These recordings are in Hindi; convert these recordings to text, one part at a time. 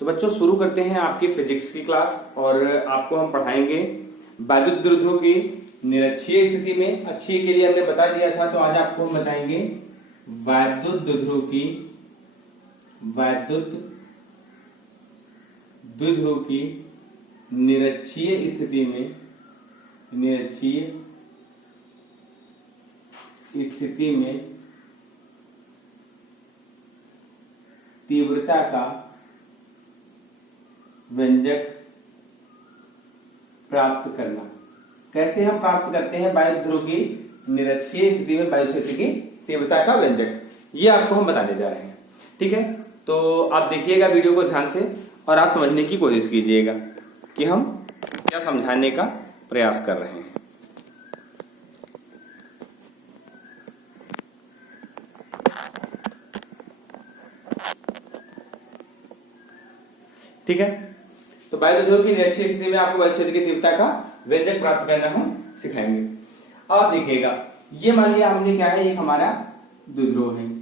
तो बच्चों शुरू करते हैं आपकी फिजिक्स की क्लास और आपको हम पढ़ाएंगे वैद्युत द्विध्रुव की निरक्षीय स्थिति में। अक्षीय के लिए हमने बता दिया था, तो आज आपको हम बताएंगे वैद्युत द्विध्रुव की निरक्षीय स्थिति में तीव्रता का व्यंजक प्राप्त करना। कैसे हम प्राप्त करते हैं वायु ध्रुव की निरक्षीय स्थिति में वायु क्षेत्र की तीव्रता का व्यंजक, ये आपको हम बताने जा रहे हैं। ठीक है, तो आप देखिएगा वीडियो को ध्यान से और आप समझने की कोशिश कीजिएगा कि हम क्या समझाने का प्रयास कर रहे हैं। ठीक है, तो वायु ध्रुव की निरक्षीय स्थिति में आपको वायु क्षेत्र की तीव्रता का व्यंजक प्राप्त करना हम सिखाएंगे। अब आप देखिएगा, ये मान लिया हमने क्या है, एक हमारा द्विध्रुव है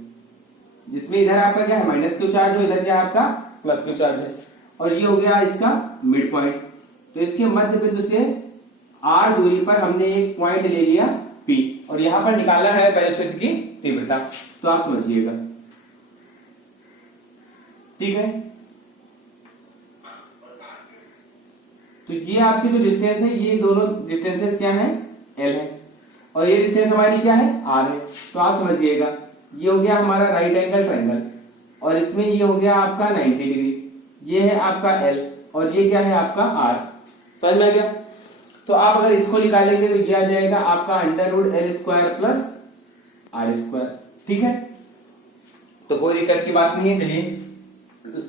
जिसमें इधर आपका क्या है माइनस क्यू चार्ज है, इधर क्या है आपका प्लस क्यू चार्ज है, और ये हो गया इसका मिड पॉइंट। तो इसके मध्य बिंदु से r दूरी पर हमने एक पॉइंट ले लिया P और यहां पर निकाला है वायु क्षेत्र की तीव्रता। तो आप समझिएगा, ठीक है। तो ये आपकी जो डिस्टेंस है, ये दोनों डिस्टेंसेस क्या है, L है, और ये डिस्टेंस हमारी क्या है, R है। तो आप समझिएगा, ये हो गया हमारा राइट एंगल ट्रायंगल और इसमें ये हो गया आपका 90 डिग्री, ये है आपका L और ये क्या है आपका R। समझ में आ गया? तो आप अगर इसको निकालेंगे तो ये आ जाएगा आपका √L² प्लस R²। ठीक है, तो कोई दिक्कत की बात नहीं है, चलिए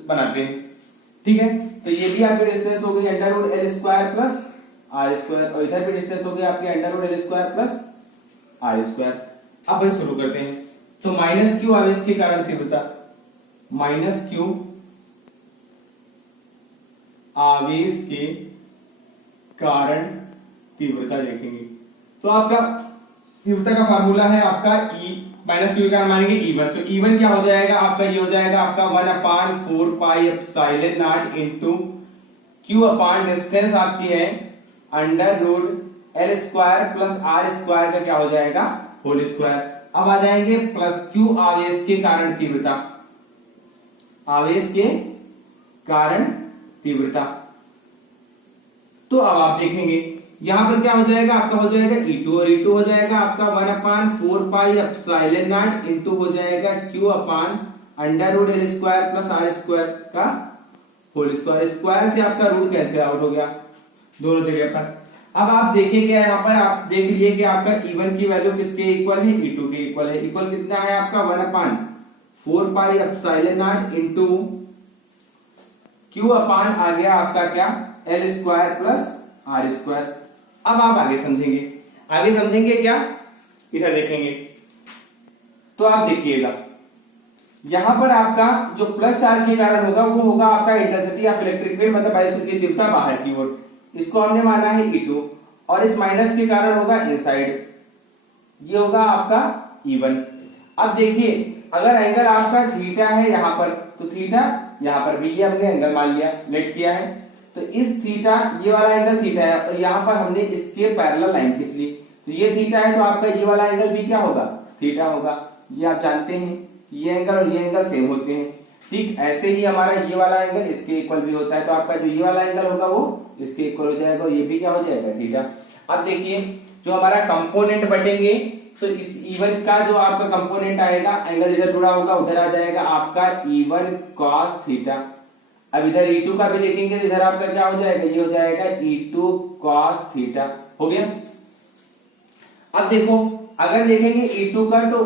बनाते हैं। ठीक है, तो ये भी आपकी डिस्टेंस हो गई √L² प्लस R² और इधर भी डिस्टेंस हो गई आपकी √L² प्लस R²। अब हम शुरू करते हैं। तो माइनस क्यू आवेश के कारण तीव्रता, माइनस क्यू आवेश के कारण तीव्रता देखेंगे। तो आपका तीव्रता का फार्मूला है आपका E माइनस क्यू के कारण मानेंगे E1। तो E1 क्या हो जाएगा आपका, ये हो जाएगा आपका 1/4πε0 इंटू Q अपान डिस्टेंस आपकी है √L² प्लस R² का क्या हो जाएगा होल स्क्वायर। अब आ जाएंगे प्लस Q आवेश के कारण तीव्रता, आवेश के कारण तीव्रता। तो अब आप देखेंगे यहां पर क्या हो जाएगा आपका, हो जाएगा E2 और E2 हो जाएगा आपका 1/4πε0 इंटू हो जाएगा Q अपान √L² प्लस R² का होल स्क्वायर। स्क्वायर से आपका रूट कैंसिल आउट हो गया दोनों जगह पर। अब आप देखिए क्या यहाँ पर, आप देख लिए कि आपका E1 की वैल्यू किसके इक्वल है, E2 के इक्वल है। इक्वल कितना है आपका 1/4πε0 इंटू Q अपान आ गया आपका क्या L² प्लस R²। अब आप आगे समझेंगे क्या, इधर देखेंगे। तो आप देखिएगा यहां पर आपका जो प्लस चार्ज के कारण होगा वो होगा आपका इंटेंसिटी ऑफ इलेक्ट्रिक फील्ड, मतलब वायु क्षेत्र की तीव्रता बाहर की ओर, इसको हमने माना है E2, और इस माइनस के कारण होगा इनसाइड, ये होगा आपका E1। अब देखिए अगर एंगल आपका थीटा है यहां पर, तो थीटा यहां पर भी ये हमने एंगल मान लिया, लेट किया है। तो इस थीटा, ये वाला एंगल थीटा है और यहां पर हमने इसके पैरेलल लाइन खींच ली, तो ये थीटा है, तो आपका ये वाला एंगल भी क्या होगा, थीटा होगा। ये आप जानते हैं ये एंगल और ये एंगल सेम होते हैं। ठीक ऐसे ही हमारा ये वाला एंगल इसके इक्वल भी होता है, तो आपका जो ये वाला एंगल होगा वो इसके इक्वल हो जाएगा और ये भी क्या हो जाएगा, थीटा। अब देखिए जो हमारा कंपोनेंट बटेंगे, तो इस E1 का जो आपका कंपोनेंट आएगा, एंगल इधर जुड़ा होगा उधर आ जाएगा आपका E1 cos थीटा। अब इधर E2 का भी देखेंगे, इधर आपका क्या हो जाएगा, ये हो जाएगा E2 cos थीटा। हो गया। अब देखो अगर देखेंगे E2 का, तो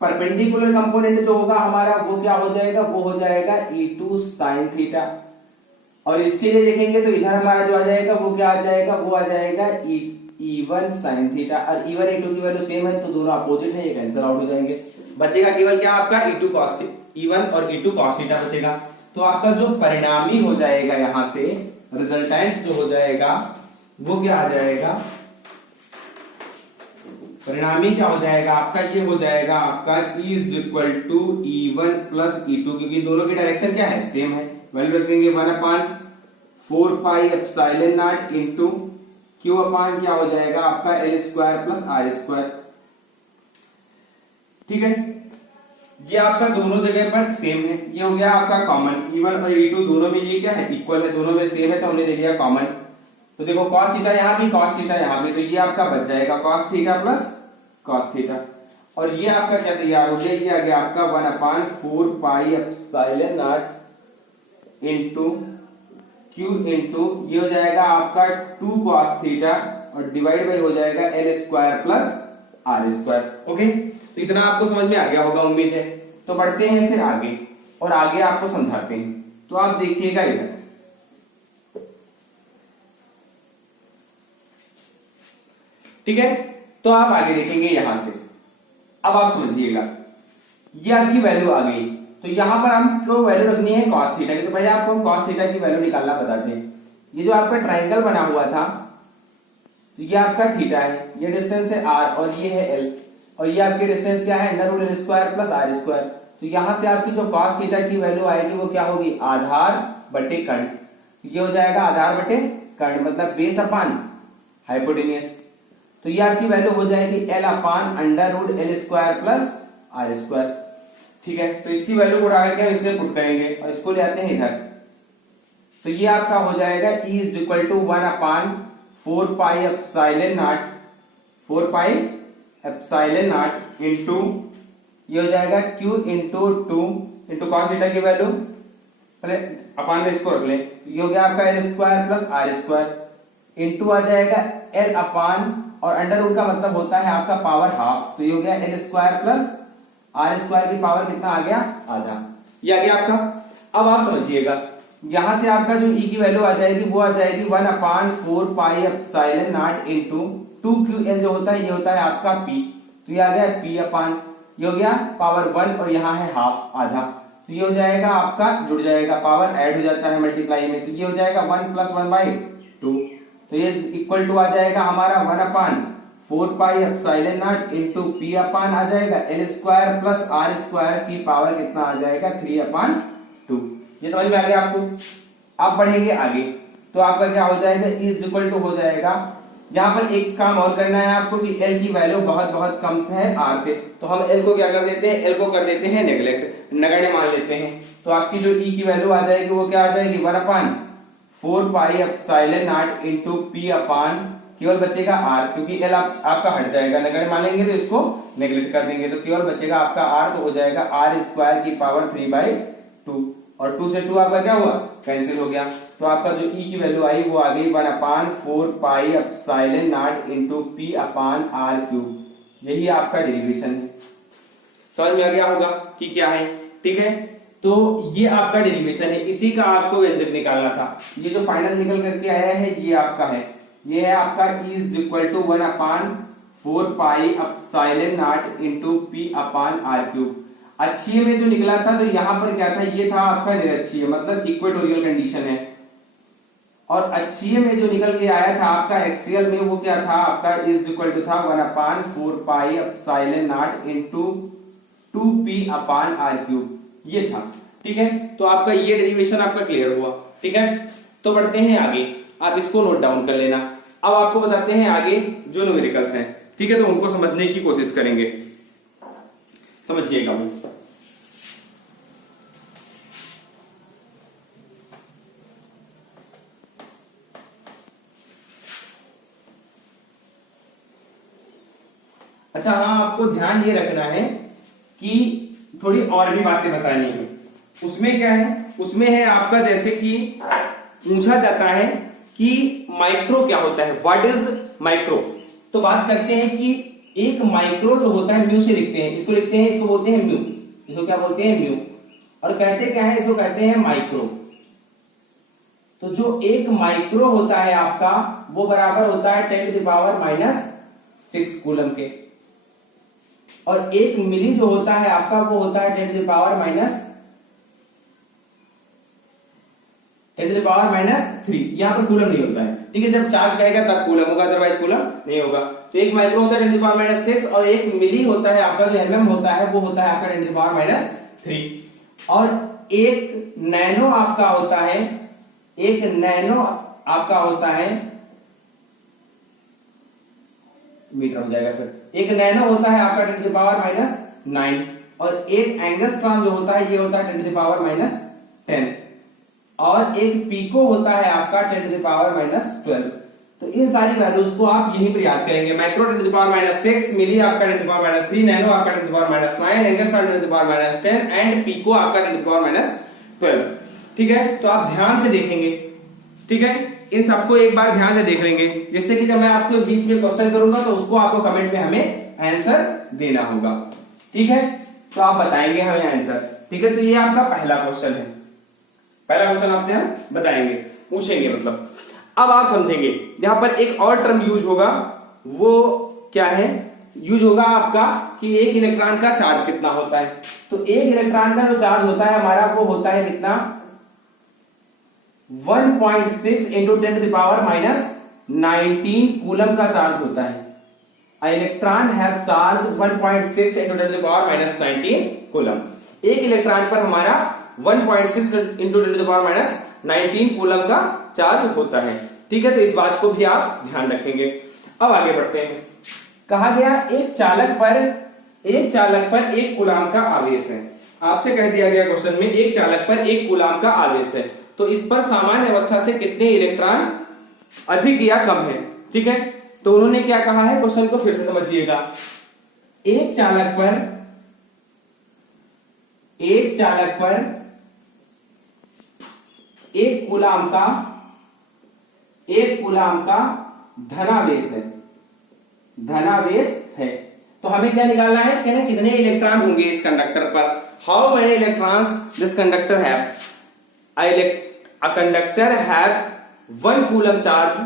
परपेंडिकुलर कंपोनेंट जो होगा हमारा वो क्या हो जाएगा, वो हो जाएगा E2 sin थीटा। और इसके लिए देखेंगे तो इधर हमारा जो आ जाएगा वो क्या आ जाएगा, वो आ जाएगा E1 sin थीटा। और E1 E2 की वैल्यू सेम है तो दोनों अपोजिट है, ये कैंसिल आउट हो जाएंगे। बचेगा केवल क्या आपका E1 और E2 cos थीटा बचेगा। तो आपका जो परिणामी हो जाएगा यहां से रिजल्टेंट जो हो जाएगा वो क्या आ जाएगा, परिणामी क्या हो जाएगा आपका, ये हो जाएगा आपका E is equal to E1 plus E2, क्योंकि दोनों की डायरेक्शन क्या है, सेम है। वैल्यू रख देंगे 1/4 pi epsilon naught into Q अपान क्या हो जाएगा आपका L square plus R square. ठीक है, ये आपका दोनों जगह पर सेम है, ये हो गया आपका कॉमन। E1 और E2 दोनों में ये क्या है, इक्वल है, दोनों में सेम है, तो हमने ले लिया कॉमन। तो देखो cos थीटा यहाँ भी, cos थीटा यहाँ भी, तो ये आपका बच जाएगा cos theta plus cos theta. और ये आपका क्या तैयार हो गया, ये आ गया आपका 1/4 pi epsilon naught into Q into ये हो जाएगा आपका 2 cos थीटा और डिवाइड बाई हो जाएगा L square plus R square. Okay, तो इतना आपको समझ में आ गया होगा उम्मीद है। तो बढ़ते हैं फिर आगे और आगे आपको समझाते हैं। तो आप देखिएगा इधर, ठीक है, तो आप आगे देखेंगे यहां से। अब आप समझिएगा, ये आपकी वैल्यू आ गई, तो यहां पर हमको वैल्यू रखनी है cos थीटा की। तो पहले आपको cos थीटा की वैल्यू निकालना बताते हैं। ये जो आपका ट्राइंगल बना हुआ था, तो ये आपका थीटा है, ये डिस्टेंस है r और ये है l, और ये आपकी डिस्टेंस क्या है, under root l square plus r square. तो यहां से आपकी जो cos थीटा की वैल्यू आएगी वो क्या होगी, आधार बटे कर्ण। ये हो जाएगा आधार बटे कर्ण, मतलब बेस अपान हाइपोटेन्यूज। तो ये आपकी वैल्यू हो जाएगी L upon under root L square plus R square. ठीक है, तो इसकी वैल्यू को उठा करके इससे पुट करेंगे और इसको ले आते हैं इधर। तो ये आपका हो जाएगा E is equal to 1/4 pi epsilon naught, 4 pi epsilon naught into ये हो जाएगा Q into 2 into cos theta की वैल्यू, पहले अपान में इसको रख लें, ये हो गया आपका L square plus R square into आ जाएगा L अपान, और अंडर रूट का मतलब होता है आपका पावर हाफ, तो ये हो गया L square plus R square की पावर कितना आ गया, आधा। ये आ गया आपका। अब आप समझिएगा, यहां से आपका जो E की वैल्यू आ जाएगी वो आ जाएगी 1/4 pi epsilon naught into 2QL जो होता है ये होता है आपका P, तो ये आ गया P अपान, ये हो गया पावर 1 और यहाँ है हाफ आधा, तो ये हो जाएगा आपका जुड़ जाएगा, पावर ऐड हो जाता है मल्टीप्लाई में, तो ये हो जाएगा 1 + 1/2, तो ये इक्वल टू आ जाएगा हमारा 1/4 pi epsilon naught into P अपान आ जाएगा L square plus R square की पावर कितना आ जाएगा 3/2। ये समझ में आ गया आपको। आप बढ़ेंगे आगे, तो आपका क्या हो जाएगा, E इज इक्वल टू हो जाएगा, यहाँ पर एक काम और करना है आपको कि L की वैल्यू बहुत बहुत कम से है R से, तो हम L को क्या कर देते हैं, L को कर देते हैं नेग्लेक्ट, नगण्य मान लेते हैं। तो आपकी जो E की वैल्यू आ जाएगी वो क्या आ जाएगी 1/4 pi epsilon naught into P अपान केवल बचेगा R, क्योंकि L आपका हट जाएगा, नगण्य मान लेंगे तो इसको नेग्लेक्ट कर देंगे, तो केवल बचेगा आपका R, तो हो जाएगा R स्क्वायर की पावर 3/2, और 2 से 2 आपका क्या हुआ, कैंसिल हो गया। तो आपका जो E की वैल्यू आई वो आ गई 1/4 pi epsilon naught into P upon R cube. यही आपका डेरिवेशन है, समझ में आ गया होगा कि क्या है। ठीक है, तो ये आपका डेरिवेशन है, इसी का आपको व्यंजक निकालना था। ये जो फाइनल निकल करके आया है ये आपका है, ये है आपका E is equal to 1/4 pi epsilon naught into P upon R cube. अक्षीय में जो निकला था तो यहाँ पर क्या था, ये था आपका निरक्षीय, मतलब इक्वेटोरियल कंडीशन है, और अक्षीय में जो निकल के आया था आपका एक्सियल में वो क्या था आपका इज इक्वल टू था 1/4 pi epsilon naught into 2P अपान R क्यूब, ये था। ठीक है, तो आपका ये डेरिवेशन आपका क्लियर हुआ। ठीक है, तो बढ़ते हैं आगे, आप इसको नोट डाउन कर लेना। अब आपको बताते हैं आगे जो न्यूमेरिकल्स हैं, ठीक है, तो उनको समझने की कोशिश करेंगे, समझिएगा वो। अच्छा हाँ, आपको ध्यान ये रखना है कि थोड़ी और भी बातें बतानी है। उसमें क्या है, उसमें है आपका जैसे कि पूछा जाता है कि माइक्रो क्या होता है, व्हाट इज माइक्रो। तो बात करते हैं कि एक माइक्रो जो होता है म्यू से लिखते हैं, इसको लिखते हैं, इसको बोलते हैं म्यू, इसको क्या बोलते हैं म्यू, और कहते क्या है, इसको कहते हैं माइक्रो। तो जो एक माइक्रो होता है आपका वो बराबर होता है 10⁻⁻6 कूलम के, और एक मिली जो होता है आपका वो होता है 10⁻⁻ 10⁻³ यहाँ पर कूलम नहीं होता है, ठीक है। जब चार्ज कहेगा तब कूलम होगा, अदरवाइज कूलम नहीं होगा। तो एक माइक्रो होता है 10⁻6 और एक मिली होता है आपका, जो mm होता है वो होता है आपका 10⁻3 और एक नैनो आपका होता है, एक नैनो आपका होता है मीटर हो जाएगा, फिर एक नैनो होता है आपका 10⁻9 और एक एंगस्ट्रॉम जो होता है ये होता है 10⁻10 और एक पीको होता है आपका 10⁻12। तो इन सारी वैल्यूज को आप यहीं पर याद करेंगे। माइक्रो 10⁻6, मिली आपका 10⁻3, नैनो आपका 10⁻9, एंगस्ट्रॉम 10⁻10 एंड पीको आपका 10⁻12। ठीक है, तो आप ध्यान से देखेंगे, ठीक है, इन सबको एक बार ध्यान से देख लेंगे, जिससे कि जब मैं आपको बीच में क्वेश्चन करूंगा तो उसको आपको कमेंट में हमें आंसर देना होगा। ठीक है, तो आप बताएंगे हमें आंसर। ठीक है, तो ये आपका पहला क्वेश्चन है, पहला क्वेश्चन आपसे हम बताएंगे, पूछेंगे मतलब। अब आप समझेंगे यहां पर एक और टर्म यूज होगा, वो क्या है, यूज होगा आपका कि एक इलेक्ट्रॉन का चार्ज कितना होता है। तो एक इलेक्ट्रॉन का जो चार्ज होता है हमारा वो होता है कितना, 1.6 इंटू 10⁻19 कूलम का चार्ज होता है। Electron have charge 1.6 into 10⁻19 coulomb. एक इलेक्ट्रॉन पर हमारा 1.6 इंटू 10⁻19 कूलम का चार्ज होता है। ठीक है, तो इस बात को भी आप ध्यान रखेंगे। अब आगे बढ़ते हैं। कहा गया एक चालक पर एक कूलम का आवेश है। आपसे कह दिया गया क्वेश्चन में एक चालक पर एक कूलम का आवेश है, तो इस पर सामान्य अवस्था से कितने इलेक्ट्रॉन अधिक या कम है। ठीक है, तो उन्होंने क्या कहा है, क्वेश्चन को फिर से समझिएगा। एक चालक पर एक कूलम का धनावेश है। तो हमें क्या निकालना है, कहना कितने इलेक्ट्रॉन होंगे इस कंडक्टर पर। How many electrons this conductor have. A conductor have 1 coulomb charge,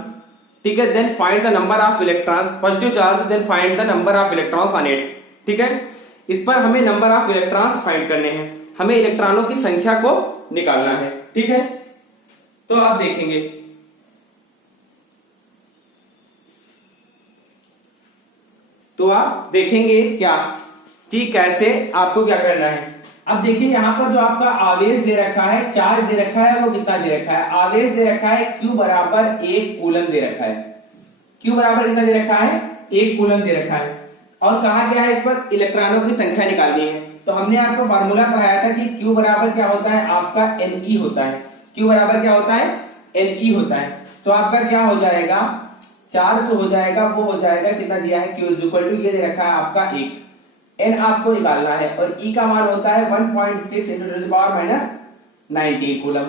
ठीक है, then find the number of electrons, positive charge, then find the number of electrons on it। ठीक है, इस पर हमें नंबर ऑफ इलेक्ट्रॉन्स फाइंड करने हैं, हमें इलेक्ट्रॉनों की संख्या को निकालना है। ठीक है, तो आप देखेंगे, क्या कि कैसे आपको क्या करना है। अब देखिए यहाँ पर जो आपका आवेश दे रखा है, चार्ज दे रखा है, वो कितना दे रखा है, आवेश दे रखा है Q बराबर 1 कूलम दे रखा है। Q बराबर कितना दे रखा है, 1 कूलम दे रखा है। और कहा गया है इस पर इलेक्ट्रॉनों की संख्या निकालनी है। तो हमने आपको फार्मूला पढ़ाया था कि Q बराबर क्या होता है, आपका Ne होता है। Q बराबर क्या होता है, Ne होता है। तो आपका क्या हो जाएगा, चार्ज जो हो जाएगा वो हो जाएगा, कितना दिया है, Q इक्वल टू ये दे रखा है आपका 1, n आपको निकालना है और E का मान होता है 1.6 इंटू 10⁻19 कूलम।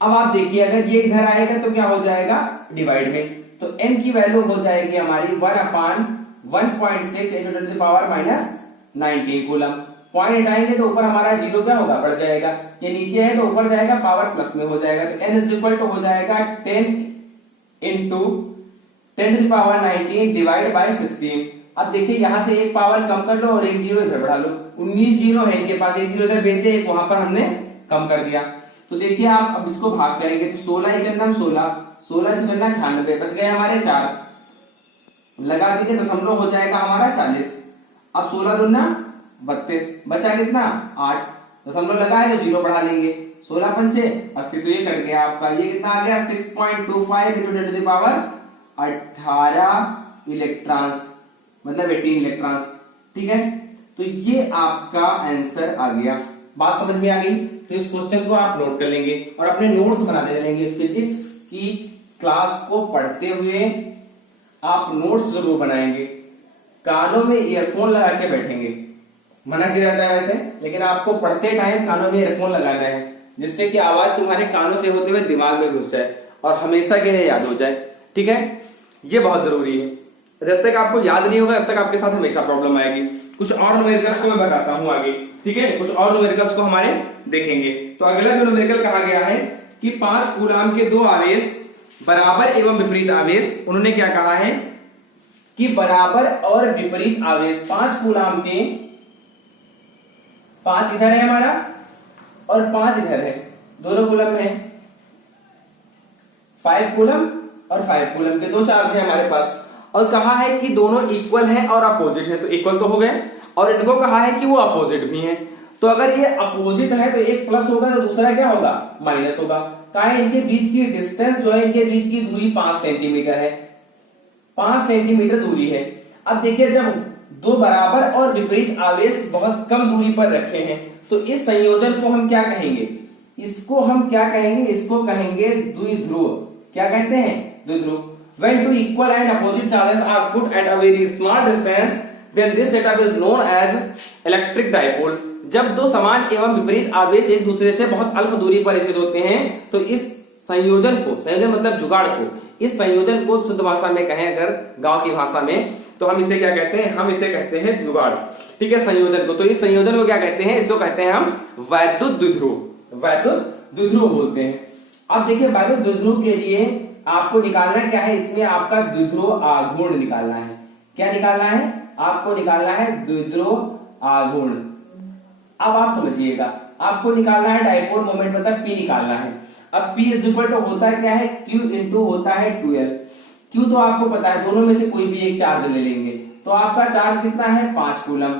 अब आप देखिए अगर ये इधर आएगा तो क्या हो जाएगा, डिवाइड में, तो n की वैल्यू हो जाएगी हमारी 1/1.6 इंटू 10⁻19 कूलम। पॉइंट हटाएंगे तो ऊपर हमारा जीरो क्या होगा, बढ़ जाएगा, ये नीचे है तो ऊपर जाएगा, पावर प्लस में हो जाएगा। तो n इज इक्वल टू हो जाएगा 10 इंटू 10⁻19 डिवाइड बाय 16। अब देखिए यहां से एक पावर कम कर लो और एक जीरो इधर बढ़ा लो, 19 जीरो है इनके पास, एक जीरो इधर भेज दे, एक वहां पर हमने कम कर दिया। तो देखिए आप अब इसको भाग करेंगे तो 16 के अंदर 16 से बनना 96, बच गए हमारे 4, लगा दीजिए दशमलव हो जाएगा हमारा 40। अब 16 दूना 32, बचा कितना 8, दशमलव लगा है तो जीरो बढ़ा लेंगे, 16 पंचे 80, तो ये कट गया आपका, ये कितना आ गया 6.25 into 10 to the power 18 electrons, मतलब 18 इलेक्ट्रॉन्स। ठीक है, तो ये आपका आंसर आ गया। बात समझ में आ गई, तो इस क्वेश्चन को आप नोट कर लेंगे और अपने नोट्स बनाते चलेंगे। फिजिक्स की क्लास को पढ़ते हुए आप नोट्स जरूर बनाएंगे, कानों में ईयरफोन लगा के बैठेंगे, मना किया जाता है वैसे, लेकिन आपको पढ़ते टाइम कानों में ईयरफोन लगाना है, जिससे कि आवाज तुम्हारे कानों से होते हुए दिमाग में घुस जाए और हमेशा के लिए याद हो जाए। ठीक है, ये बहुत जरूरी है, जब तक आपको याद नहीं होगा तब तक आपके साथ हमेशा प्रॉब्लम आएगी। कुछ और न्यूमेरिकल्स को मैं बताता हूं आगे। ठीक है, कुछ और न्यूमेरिकल्स को हमारे देखेंगे। तो अगला जो न्यूमेरिकल कहा गया है कि 5 कूलम के 2 आवेश बराबर एवं विपरीत आवेश, उन्होंने क्या कहा है कि बराबर और विपरीत आवेश 5 कूलम के, 5 इधर है हमारा और 5 इधर है, दोनों कूलम में है, 5 कूलम और 5 कूलम के 2 चार्ज है हमारे पास, और कहा है कि दोनों इक्वल हैं और अपोजिट है, तो इक्वल तो हो गए, और इनको कहा है कि वो अपोजिट भी हैं। तो अगर ये अपोजिट है तो एक प्लस होगा तो दूसरा क्या होगा, माइनस होगा। कहा है इनके बीच की डिस्टेंस जो है, इनके बीच की दूरी 5 सेंटीमीटर है, 5 सेंटीमीटर दूरी है। अब देखिए जब दो बराबर और विपरीत आवेश बहुत कम दूरी पर रखे हैं तो इस संयोजन को हम क्या कहेंगे, इसको हम क्या कहेंगे, इसको कहेंगे द्विध्रुव। क्या कहते हैं, द्विध्रुव। When two equal and opposite charges are put at a very small distance, then this setup is known as electric dipole. जब दो समान एवं विपरीत आवेश एक दूसरे से बहुत अल्प दूरी पर स्थित होते हैं तो इस संयोजन को, संयोजन मतलब जुगाड़ को, इस संयोजन को शुद्ध भाषा में कहें अगर गांव की भाषा में तो हम इसे क्या कहते हैं, हम इसे कहते हैं जुगाड़। ठीक है, संयोजन को। तो इस संयोजन को क्या कहते हैं, इसको कहते हैं हम वैद्युत द्विध्रुव, वैद्युत द्विध्रुव बोलते हैं। अब देखिए वैद्युत द्विध्रुव के लिए आपको निकालना क्या है, इसमें आपका द्विध्रुव आघूर्ण निकालना है। क्या निकालना है, आपको निकालना है द्विध्रुव आघूर्ण। अब आप समझिएगा, आपको निकालना है डाइपोल मोमेंट मतलब P निकालना है। अब P इक्वल टू होता है क्या है, Q इंटू होता है 2L। Q तो आपको पता है, दोनों में से कोई भी एक चार्ज ले लेंगे तो आपका चार्ज कितना है, 5 कूलम।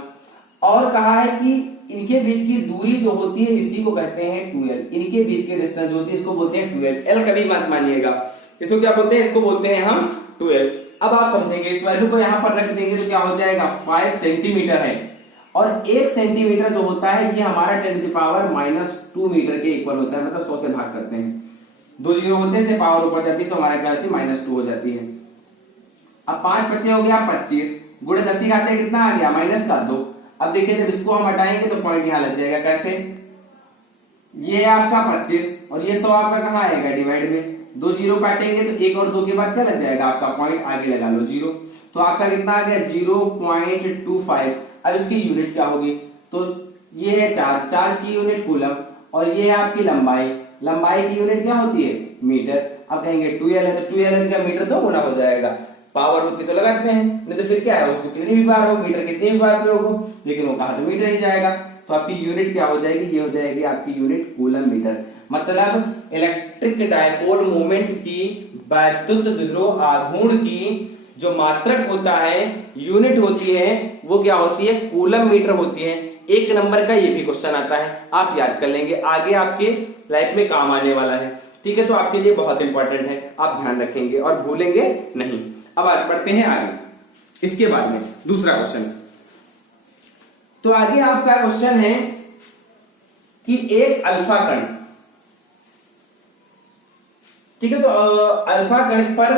और कहा है कि इनके बीच की दूरी जो होती है इसी को कहते हैं 2L। इनके बीच की डिस्टेंस जो होती है इसको बोलते हैं 2L। L कभी मत मानिएगा, इसको क्या बोलते हैं, इसको बोलते हैं हम 2L। अब आप समझेंगे, इस वैल्यू को यहां पर रख देंगे तो क्या हो जाएगा, 5 सेंटीमीटर है, और 1 सेंटीमीटर जो होता है ये हमारा 10⁻² मीटर के इक्वल होता है, मतलब 100 से भाग करते हैं, 2 जीरो होते थे, पावर ऊपर जाती है तो हमारा क्या होती है, -2 हो जाती है। अब 5 बचे हो गया 25, गुणे 10 घाते कितना आ गया, -2। अब देखिए जब इसको हम हटाएंगे तो पॉइंट यहां लग जाएगा, कैसे, ये आपका 25 और ये 100 आपका कहां आएगा, डिवाइड में 2 जीरो काटेंगे तो 1 और 2 के बाद क्या लग जाएगा, आपका पॉइंट आगे लगा लो 0, तो आपका कितना आ गया 0.25। अब इसकी यूनिट क्या होगी, तो ये है चार्ज की यूनिट कूलम, और ये है आपकी लंबाई की यूनिट क्या होती है, मीटर। अब कहेंगे 2L है तो 2L का मीटर 2 गुना हो जाएगा, पावर होती तो लगाते हैं, नहीं तो फिर क्या है, उसको कितनी भी बार हो, मीटर कितनी भी बार प्रयोग हो, लेकिन वो कहा तो मीटर ही जाएगा। तो आपकी यूनिट क्या हो जाएगी, ये हो जाएगी आपकी यूनिट कूलम मीटर। मतलब इलेक्ट्रिक डायपोल मोमेंट की, वैद्युत द्विध्रुव आघूर्ण की जो मात्रक होता है, यूनिट होती है, वो क्या होती है, कूलम मीटर होती है। 1 नंबर का ये भी क्वेश्चन आता है, आप याद कर लेंगे, आगे आपके लाइफ में काम आने वाला है। ठीक है, तो आपके लिए बहुत इंपॉर्टेंट है, आप ध्यान रखेंगे और भूलेंगे नहीं। अब आगे बढ़ते हैं आगे, इसके बाद में दूसरा क्वेश्चन। तो आगे आपका क्वेश्चन है कि एक अल्फा कण, ठीक है, तो अल्फा कण पर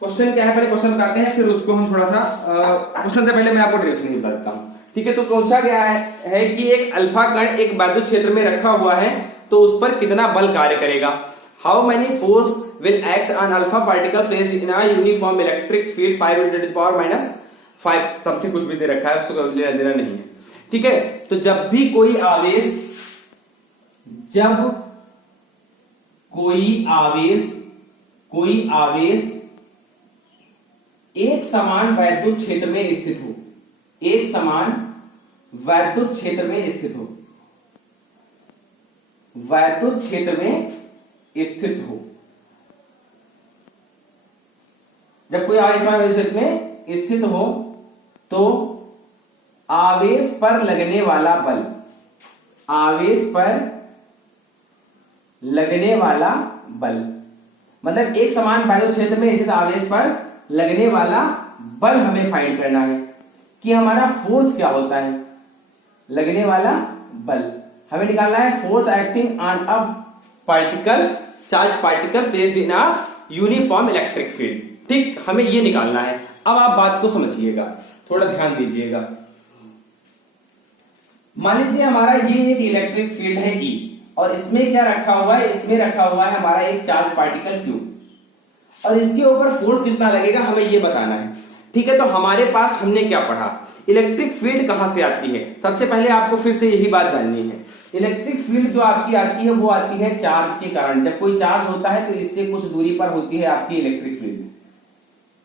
क्वेश्चन क्या है, पहले क्वेश्चन बताते हैं, फिर उसको हम थोड़ा सा क्वेश्चन से पहले मैं आपको डायरेक्शन बताता हूं। ठीक है, तो पूछा गया है कि एक अल्फा कण एक वैद्युत क्षेत्र में रखा हुआ है तो उस पर कितना बल कार्य करेगा। How many force will act on alpha particle placed in a uniform electric field 5 × 10⁻⁵ something कुछ भी दे रखा है, उसको लेना देना नहीं है। ठीक है, तो जब भी कोई आवेश एक समान वैद्युत क्षेत्र में स्थित हो, एक समान वैद्युत क्षेत्र में स्थित हो, वैद्युत क्षेत्र में स्थित हो, जब कोई आवेश समान वैद्युत क्षेत्र में स्थित हो तो आवेश पर लगने वाला बल, आवेश पर लगने वाला बल, मतलब एक समान वैद्युत क्षेत्र में स्थित आवेश पर लगने वाला बल हमें फाइंड करना है कि हमारा फोर्स क्या होता है, लगने वाला बल हमें निकालना है। Force acting on a particle, charge particle placed in a uniform electric field. ठीक, हमें ये निकालना है। अब आप बात को समझिएगा, थोड़ा ध्यान दीजिएगा। मान लीजिए हमारा ये एक इलेक्ट्रिक फील्ड है E, और इसमें क्या रखा हुआ है, इसमें रखा हुआ है हमारा एक चार्ज पार्टिकल Q, और इसके ऊपर फोर्स कितना लगेगा हमें ये बताना है। ठीक है, तो हमारे पास हमने क्या पढ़ा, इलेक्ट्रिक फील्ड कहां से आती है। सबसे पहले आपको फिर से यही बात जाननी है, इलेक्ट्रिक फील्ड जो आपकी आती है वो आती है चार्ज के कारण। जब कोई चार्ज होता है तो इससे कुछ दूरी पर होती है आपकी इलेक्ट्रिक फील्ड।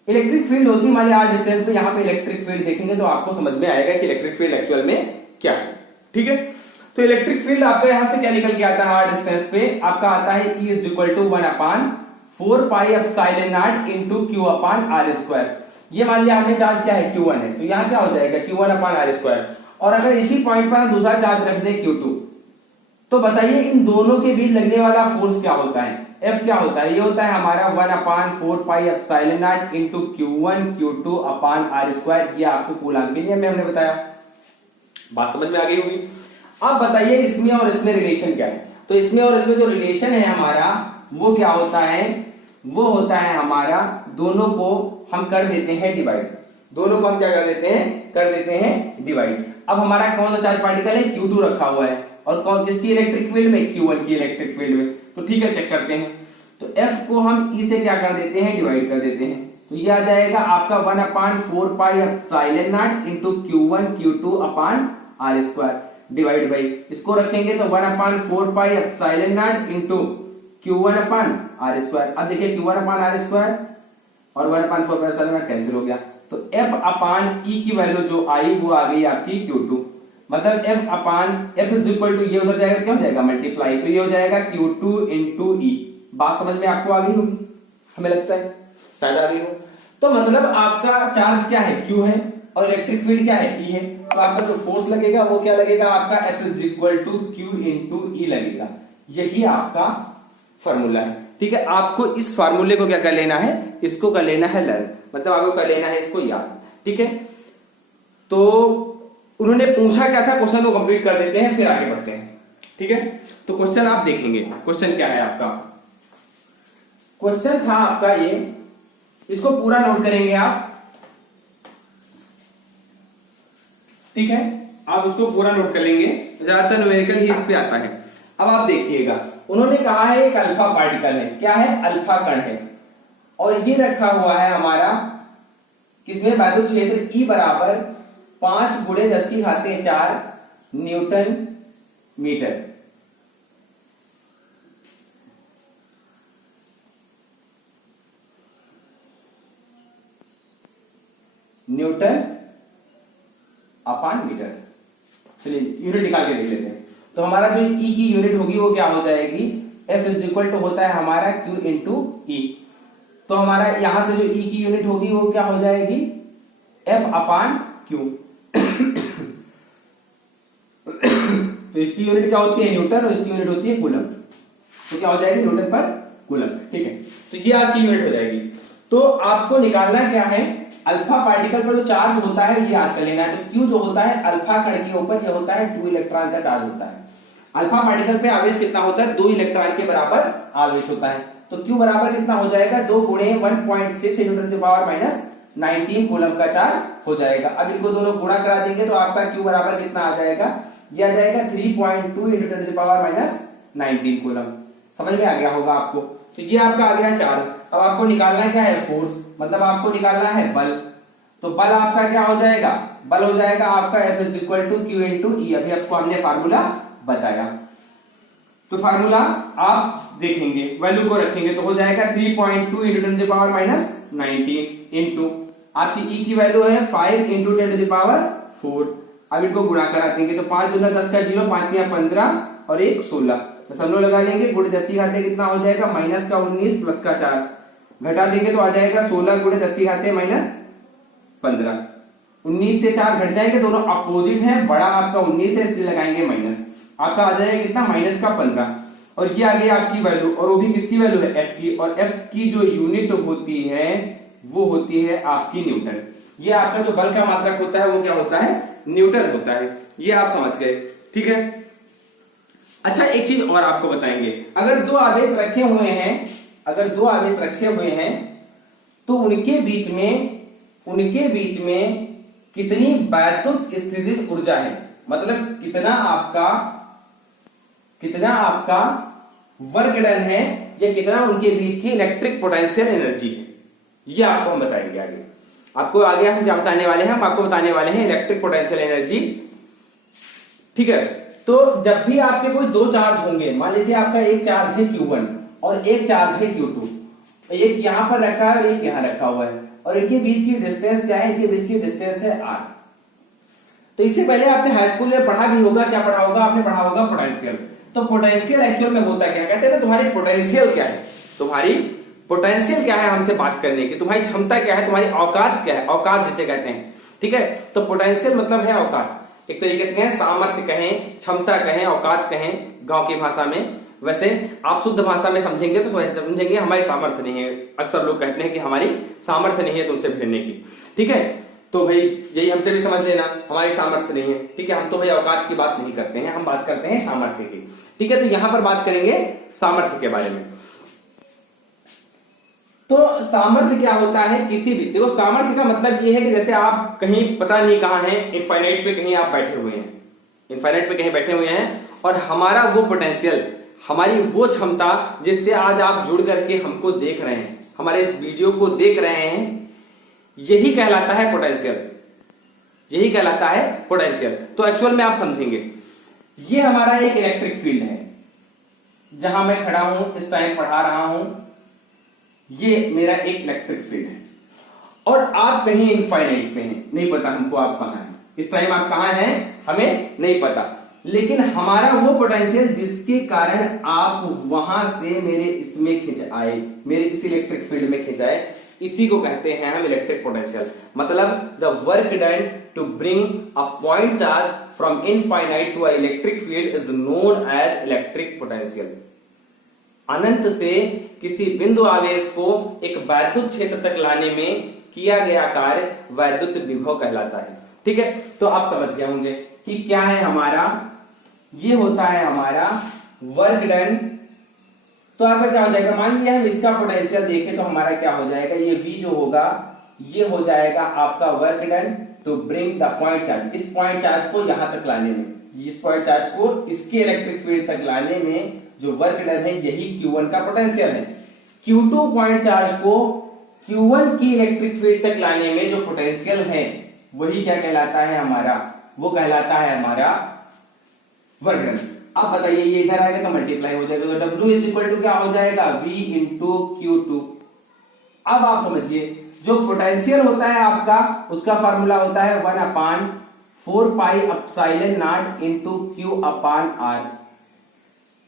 इलेक्ट्रिक फील्ड होती है मान लीजिए r डिस्टेंस पे, यहाँ पे इलेक्ट्रिक फील्ड देखेंगे तो आपको समझ में आएगा कि इलेक्ट्रिक फील्ड एक्चुअल में क्या है। ठीक है, तो इलेक्ट्रिक फील्ड आपका यहां से क्या निकल के आता है, r डिस्टेंस पे आपका आता है E = 1/4 4 pi epsilon naught into Q upon R square. ये मान लिया हमने चार्ज क्या है Q1 है, तो यहाँ क्या हो जाएगा Q1 अपान आर स्क्वायर। और अगर इसी पॉइंट पर हम दूसरा चार्ज रख दें Q2, तो बताइए इन दोनों के बीच लगने वाला फोर्स क्या होता है, F क्या होता है। ये होता है हमारा 1 upon 4 pi epsilon naught into Q1 Q2 upon R square. ये आपको कूलम्ब के नियम में हमने बताया, बात समझ में आ गई होगी। अब बताइए इसमें और इसमें रिलेशन क्या है। तो इसमें और इसमें जो रिलेशन है हमारा वो क्या होता है, वो होता है हमारा दोनों को हम कर देते हैं डिवाइड। दोनों को हम क्या कर देते हैं, कर देते हैं डिवाइड। अब हमारा कौन सा चार्ज पार्टिकल है, Q2 रखा हुआ है, और कौन किसकी इलेक्ट्रिक फील्ड में, Q1 की इलेक्ट्रिक फील्ड में। तो ठीक है, चेक करते हैं। तो F को हम E से क्या कर देते हैं, डिवाइड कर देते हैं। तो ये आ जाएगा आपका 1 upon 4 pi epsilon naught into Q1 Q2 upon R square divide by, इसको रखेंगे तो 1 upon 4 pi epsilon naught into Q1 upon R square. अब देखिए Q1 अपान आर स्क्वायर और 1 upon 4 pi epsilon naught cancel हो गया, तो F अपान E की वैल्यू जो आई वो आ गई आपकी Q2। मतलब F upon F is equal to, ये उधर जाएगा क्या हो जाएगा मल्टीप्लाई, तो ये हो जाएगा Q2 इंटू E। बात समझ में आपको आ गई होगी, हमें लगता है शायद आ गई हो। तो मतलब आपका चार्ज क्या है, Q है, और इलेक्ट्रिक फील्ड क्या है, E है। तो आपका जो फोर्स लगेगा वो क्या लगेगा, आपका F is equal to Q into E लगेगा। यही आपका फॉर्मूला है। ठीक है, आपको इस फार्मूले को क्या कर लेना है, इसको कर लेना है लर्न, मतलब आपको कर लेना है इसको याद। ठीक है, तो उन्होंने पूछा क्या था, क्वेश्चन को कंप्लीट कर देते हैं फिर आगे बढ़ते हैं। ठीक है, तो क्वेश्चन आप देखेंगे, क्वेश्चन क्या है आपका। क्वेश्चन था आपका ये, इसको पूरा नोट करेंगे आप। ठीक है, आप उसको पूरा नोट कर लेंगे, ज्यादातर न्यूमेरिकल ही इस पे आता है। अब आप देखिएगा, उन्होंने कहा है एक अल्फा पार्टिकल है, क्या है, अल्फा कण है, और ये रखा हुआ है हमारा किसमें, वैद्युत क्षेत्र E बराबर 5 गुणे 10 की घाते 4 न्यूटन मीटर। न्यूटन अपान मीटर। चलिए यूनिट निकाल के देख लेते हैं। तो हमारा जो E की यूनिट होगी वो क्या हो जाएगी, F इज इक्वल टू होता है हमारा Q इंटू E। तो हमारा यहां से जो E की यूनिट होगी वो क्या हो जाएगी, F अपान Q। तो इसकी यूनिट क्या होती है, न्यूटन, और इसकी यूनिट होती है कूलम। तो क्या हो जाएगी, न्यूटन पर कूलम। ठीक है, तो ये आपकी यूनिट हो जाएगी। तो आपको निकालना क्या है, अल्फा पार्टिकल पर जो चार्ज होता है ये याद कर लेना है। तो Q जो होता है अल्फा कण के ऊपर, ये होता है 2 इलेक्ट्रॉन का चार्ज होता है। अल्फा पार्टिकल पे आवेश कितना होता है, 2 इलेक्ट्रॉन के बराबर आवेश होता है। तो Q बराबर कितना हो जाएगा, 2 गुणे 1.6 × 10⁻19 कूलम का चार्ज हो जाएगा। अब इनको दोनों गुणा करा देंगे तो आपका Q बराबर कितना आ जाएगा, ये आ जाएगा 3.2 × 10⁻19 कूलम। समझ में आ गया होगा आपको। तो ये आपका आ गया चार्ज। अब आपको निकालना क्या है, फोर्स, मतलब आपको निकालना है बल। तो बल आपका क्या हो जाएगा, बल हो जाएगा आपका F is equal to Q into E। अभी आपको हमने फार्मूला बताया, तो फार्मूला आप देखेंगे, वैल्यू को रखेंगे तो हो जाएगा 3.2 × 10⁻19 इंटू आपकी E की वैल्यू है 5 × 10⁴। अब इनको गुणा करा देंगे तो 5 × 10 का 0, 5 × 15 और 1 16, दशमलव लगा लेंगे, गुणे 10 की घाते कितना हो जाएगा, माइनस का 19 प्लस का 4, घटा देंगे तो आ जाएगा 16 गुणे 10 की घाते -15। 19 से 4 घट जाएंगे, दोनों अपोजिट हैं, बड़ा आपका 19 है इसलिए लगाएंगे माइनस, आपका आ जाएगा कितना, माइनस का 15। और ये आ गई आपकी वैल्यू, और वो भी किसकी वैल्यू है, F की। और F की जो यूनिट होती है वो होती है आपकी न्यूटन। ये आपका जो बल का मात्रक होता है वो क्या होता है, न्यूटन होता है। ये आप समझ गए। ठीक है, अच्छा एक चीज और आपको बताएंगे, अगर दो आवेश रखे हुए हैं, अगर दो आवेश रखे हुए हैं तो उनके बीच में कितनी वैद्युत स्थितिज ऊर्जा है, मतलब कितना आपका वर्क डन है, या कितना उनके बीच की इलेक्ट्रिक पोटेंशियल एनर्जी है, ये आपको हम बताएंगे आगे। आपको आगे हम क्या बताने वाले हैं, हम आपको बताने वाले हैं इलेक्ट्रिक पोटेंशियल एनर्जी। ठीक है, तो जब भी आपके कोई दो चार्ज होंगे, मान लीजिए आपका एक चार्ज है Q1 और एक चार्ज है Q2, एक यहां पर रखा है और एक यहां रखा हुआ है, और इनके बीच की डिस्टेंस क्या है, इनके बीच की डिस्टेंस है r। तो इससे पहले आपने हाई स्कूल में पढ़ा भी होगा, क्या पढ़ा होगा आपने, पढ़ा होगा पोटेंशियल। तो पोटेंशियल एक्चुअल में होता क्या, कहते हैं ना तुम्हारी पोटेंशियल क्या है, तुम्हारी पोटेंशियल क्या है हमसे बात करने की, तुम्हारी क्षमता क्या है, तुम्हारी औकात क्या है, औकात जिसे कहते हैं, ठीक है। तो पोटेंशियल मतलब है औकात, एक तरीके से कहें सामर्थ्य कहें, क्षमता कहें, औकात कहें गांव की भाषा में। वैसे आप शुद्ध भाषा में समझेंगे तो समझेंगे हमारी सामर्थ्य नहीं है। अक्सर लोग कहते हैं कि हमारी सामर्थ्य नहीं है तुमसे भिड़ने की, ठीक है। तो भाई यही हमसे भी समझ लेना, हमारी सामर्थ्य नहीं है, ठीक है। हम तो भाई औकात की बात नहीं करते हैं, हम बात करते हैं सामर्थ्य की, ठीक है। तो यहां पर बात करेंगे सामर्थ्य के बारे में। तो सामर्थ्य क्या होता है, किसी भी, देखो सामर्थ्य का मतलब ये है कि जैसे आप कहीं पता नहीं कहां हैं, इनफाइनाइट पे कहीं आप बैठे हुए हैं, इनफाइनाइट पे कहीं बैठे हुए हैं, और हमारा वो पोटेंशियल, हमारी वो क्षमता जिससे आज आप जुड़ करके हमको देख रहे हैं, हमारे इस वीडियो को देख रहे हैं, यही कहलाता है पोटेंशियल, यही कहलाता है पोटेंशियल। तो एक्चुअल में आप समझेंगे, ये हमारा एक इलेक्ट्रिक फील्ड है, जहां मैं खड़ा हूं, इस टाइम पढ़ा रहा हूं, ये मेरा एक इलेक्ट्रिक फील्ड है। और आप कहीं इनफाइनाइट पे हैं, नहीं पता हमको आप कहां हैं, इस टाइम आप कहां हैं हमें नहीं पता, लेकिन हमारा वो पोटेंशियल जिसके कारण आप वहां से मेरे इसमें खिंच आए, मेरे इस इलेक्ट्रिक फील्ड में खिंच आए, इसी को कहते हैं हम इलेक्ट्रिक पोटेंशियल। मतलब the work done to bring a point charge from infinite to a electric field is known as electric potential. अनंत से किसी बिंदु आवेश को एक वैद्युत क्षेत्र तक लाने में किया गया कार्य वैद्युत विभव कहलाता है, ठीक है। तो आप समझ गए होंगे कि क्या है हमारा, ये होता है हमारा वर्क डन। तो आपका क्या हो जाएगा, मान लिया हम इसका पोटेंशियल देखें तो हमारा क्या हो जाएगा, ये V जो होगा ये हो जाएगा आपका work done to bring the point charge, इस पॉइंट चार्ज को यहां तक लाने में, इस पॉइंट चार्ज को इसके इलेक्ट्रिक फील्ड तक लाने में जो वर्क डन है यही Q1 का पोटेंशियल है। Q2 पॉइंट चार्ज को Q1 की इलेक्ट्रिक फील्ड तक लाने में जो पोटेंशियल है वही क्या कहलाता है हमारा, वो कहलाता है हमारा वर्क डन। अब बताइए, ये इधर आएगा तो मल्टीप्लाई हो जाएगा, तो W इज इक्वल टू क्या हो जाएगा, V इंटू Q2। अब आप समझिए, जो पोटेंशियल होता है आपका उसका फार्मूला होता है 1/4 pi epsilon not into Q upon R।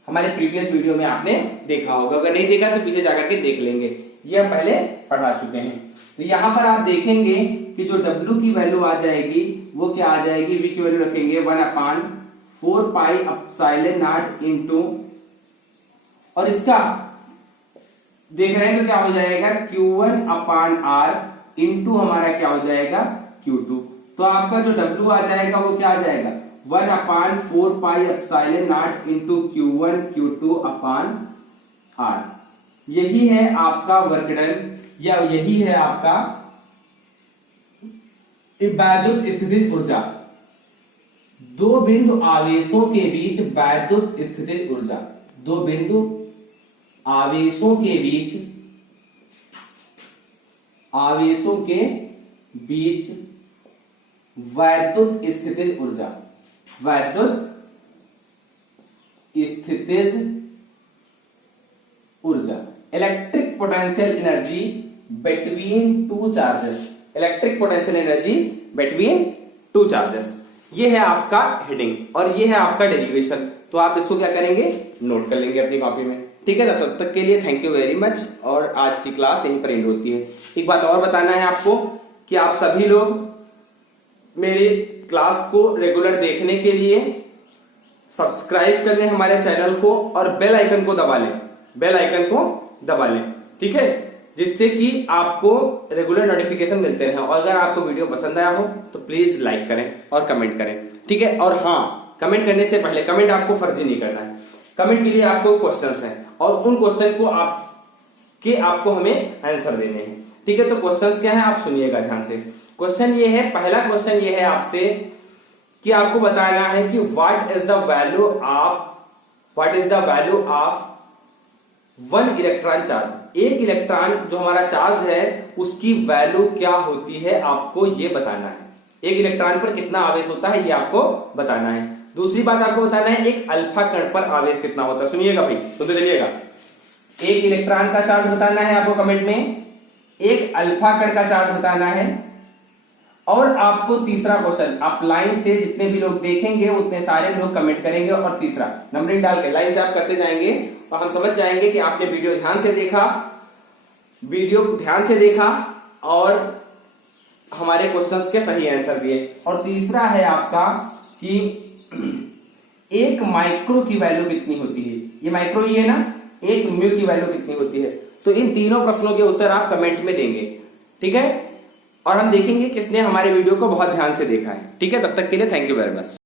हमारे प्रीवियस वीडियो में आपने देखा होगा, अगर नहीं देखा तो पीछे जाकर के देख लेंगे, ये हम पहले पढ़ा चुके हैं। तो यहां पर आप देखेंगे कि जो W की वैल्यू आ जाएगी वो क्या आ जाएगी, V की वैल्यू रखेंगे 1/4 पाई एप्सिलॉन नॉट इंटू, और इसका देख रहे हैं तो क्या हो जाएगा Q1 अपान R इंटू हमारा क्या हो जाएगा Q2। तो आपका जो W आ जाएगा वो क्या आ जाएगा 1/4 pi epsilon not into Q1 Q2 upon R। यही है आपका वर्क डन, या यही है आपका वैद्युत स्थितिज ऊर्जा। दो बिंदु आवेशों के बीच वैद्युत स्थितिज ऊर्जा, दो बिंदु आवेशों के बीच, आवेशों के बीच वैद्युत स्थितिज ऊर्जा, वैद्युत स्थितिज ऊर्जा, electric potential energy between two charges, electric potential energy between two charges. ये है आपका हेडिंग और ये है आपका डेरिवेशन। तो आप इसको क्या करेंगे, नोट कर लेंगे अपनी कॉपी में, ठीक है ना। तब तक के लिए थैंक यू वेरी मच, और आज की क्लास यहीं पर एंड होती है। एक बात और बताना है आपको कि आप सभी लोग मेरी क्लास को रेगुलर देखने के लिए सब्सक्राइब कर लें हमारे चैनल को, और बेल आइकन को दबा लें, बेल आइकन को दबा लें, ठीक है, जिससे कि आपको रेगुलर नोटिफिकेशन मिलते रहे। और अगर आपको वीडियो पसंद आया हो तो प्लीज लाइक करें और कमेंट करें, ठीक है। और हाँ, कमेंट करने से पहले, कमेंट आपको फर्जी नहीं करना है, कमेंट के लिए आपको क्वेश्चंस हैं और उन क्वेश्चन को आपको हमें आंसर देने हैं, ठीक है। तो क्वेश्चंस क्या है आप सुनिएगा ध्यान से। क्वेश्चन ये है, पहला क्वेश्चन ये है आपसे कि आपको बताना है कि what is the value of one electron charge. एक इलेक्ट्रॉन जो हमारा चार्ज है उसकी वैल्यू क्या होती है, आपको ये बताना है। एक इलेक्ट्रॉन पर कितना आवेश होता है ये आपको बताना है। दूसरी बात आपको बताना है एक अल्फा कण पर आवेश कितना होता है। सुनिएगा भाई, सुनते चलिएगा। एक इलेक्ट्रॉन का चार्ज बताना है आपको कमेंट में, एक अल्फा कण का चार्ज बताना है, और आपको तीसरा क्वेश्चन आप लाइन से जितने भी लोग देखेंगे उतने सारे लोग कमेंट करेंगे, और तीसरा नंबरिंग डाल के लाइन से आप करते जाएंगे और हम समझ जाएंगे कि आपने वीडियो ध्यान से देखा वीडियो ध्यान से देखा और हमारे क्वेश्चंस के सही आंसर दिए। और तीसरा है आपका कि एक माइक्रो की वैल्यू कितनी होती है, ये माइक्रो ही है ना, एक म्यू की वैल्यू कितनी होती है। तो इन तीनों प्रश्नों के उत्तर आप कमेंट में देंगे, ठीक है। और हम देखेंगे किसने हमारे वीडियो को बहुत ध्यान से देखा है, ठीक है। तब तक के लिए थैंक यू वेरी मच।